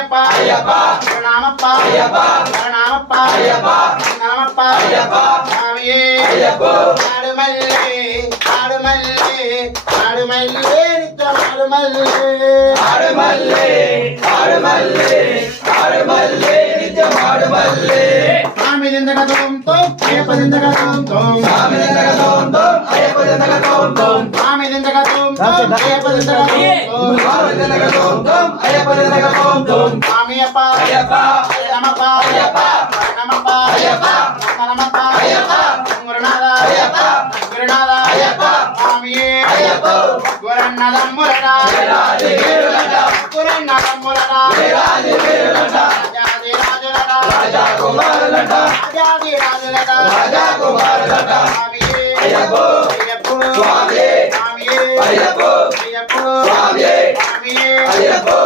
స్వామియప్ప శరణమప్ప శరణమప్ప శరణమప్ప స్వామియే ఆడుమల్లే ఆడుమల్లే ఆడుమల్లే నిత్యం ఆడుమల్లే ఆడుమల్లే ఆడుమల్లే ఆడుమల్లే నిత్యం ఆడుమల్లే స్వామి దిందగ తోం తోం అయ్యప్ప దిందగ తోం తోం స్వామి దిందగ తోం తోం అయ్యప్ప దిందగ తోం తోం స్వామి దిందగ తోం తోం అయ్యప్ప దిందగ తోం తోం స్వామి దిందగ తోం తోం అయ్యప్ప దిందగ తోం తోం స్వామియప్ప అయ్యప్ప శరణమప్ప అయ్యప్ప శరణమప్ప అయ్యప్ప శరణమప్ప అయ్యప్ప గురునాథ అయ్యప్ప గురునాథ అయ్యప్ప స్వామియే అయ్యప్ప గురన్నదమ్ములరా వేలాది వీరులట గురన్నదమ్ములరా